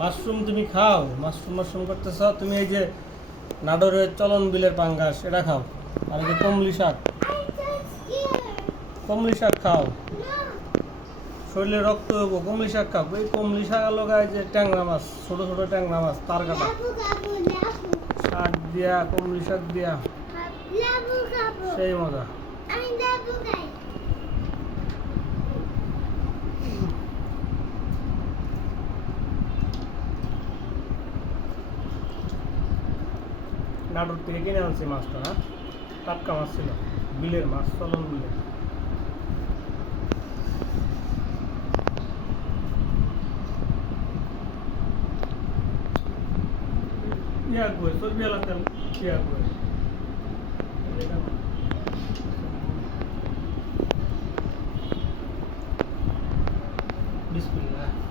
Mushroom তুমি খাও, mushroom mushroom করতেছ তুমি। এই যে নাটোরের চলন বিলের পাঙ্গাস এটা খাও, আর এই যে কমলি শাক, কমলি শাক খাও, শরীরে রক্ত হবো। কমলি শাক খাও। এই কমলি শাক লাগায় যে ট্যাংরা মাছ, ছোট ছোট ট্যাংরা মাছ, তার কাটা শাক দিয়া, কমলি শাক দিয়া সেই মজা। নাটোর থেকে কিনে আনছি মাছটা, হ্যাঁ টাটকা মাছ ছিল, বিলের মাছ, চলন বিলের। ইয়া গো চর্বি এলাকা ইয়া গো বিসমিল্লাহ।